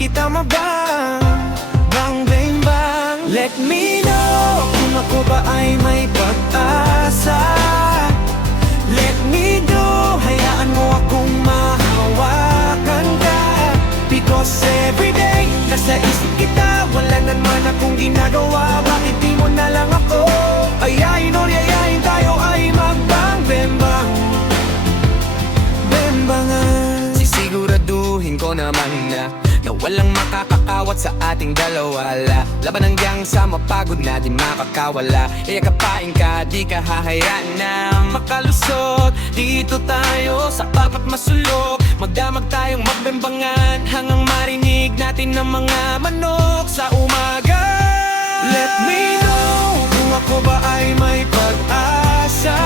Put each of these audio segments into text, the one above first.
kita mabang, bang, bang, bang. Let me know kung ako ba ay may pag-asa. Let me know, hayaan mo akong mahawakan ka. Because everyday, nasa isip kita, wala naman akong ginagawa. Bakit di mo na lang ako ayayin o yayain, tayo ay magbang, bembang, bembangan. Sisiguraduhin ko naman na walang makakakawat sa ating dalawa. Laban hanggang sa mapagod na di makakawala. Iyakapain ka, di ka hahayaan na makalusot. Dito tayo sa papat masulok, magdamag tayong magbembangan hanggang marinig natin ng mga manok sa umaga. Let me know kung ako ba ay may pag-asa.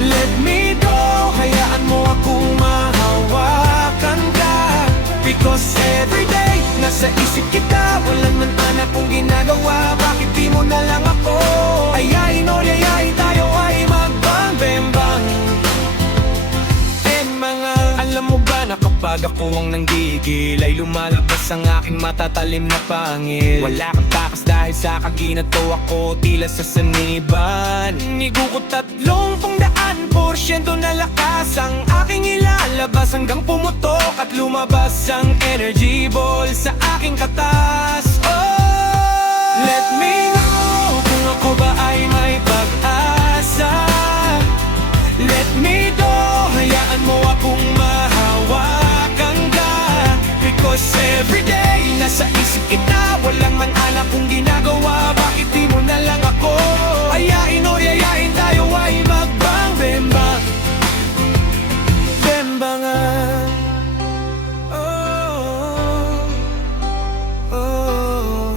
Let me know, hayaan mo akong mahawakan ka. Because everyday, nasa isip kita, walang man anak kong ginagawa. Bakit di mo na lang ako ayayin o yayain, tayo ay magbang, bembang, mga. Alam mo ba na kapag ako ang nanggigil, ay lumalabas ang aking matatalim na pangil. Wala kang takas dahil sa kaginato ako tila sa saniban. Nigo ko 30% na lakas ang aking ilalabas hanggang pumutok at lumabas ang energy ball sa aking katas. Oh, let me know kung ako ba ay may pag-asa. Let me know, hayaan mo akong mahawakan ka. Because everyday, nasa isip kita, walang man anak kong ginagawa. Bakit di mo na lang ako ayain o yayain, tayo ay magbang, bembang, bembangan. Oh, oh.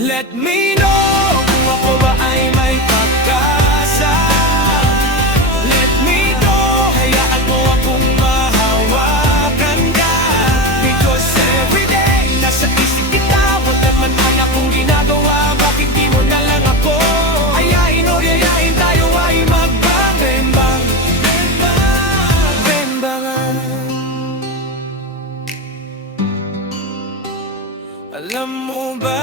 Let me know kung ako ba ay may pag-asa. Let me know, hayaan mo akong mahawakan ka. Because everyday, nasa isip kita, wala man anak kong ginagawa. Bakit di mo na lang ako ayayin o yayain, tayo ay magbang, bembang, bembangan. Alam mo ba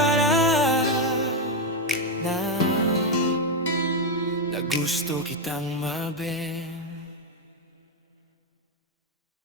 na gusto kitang mabem?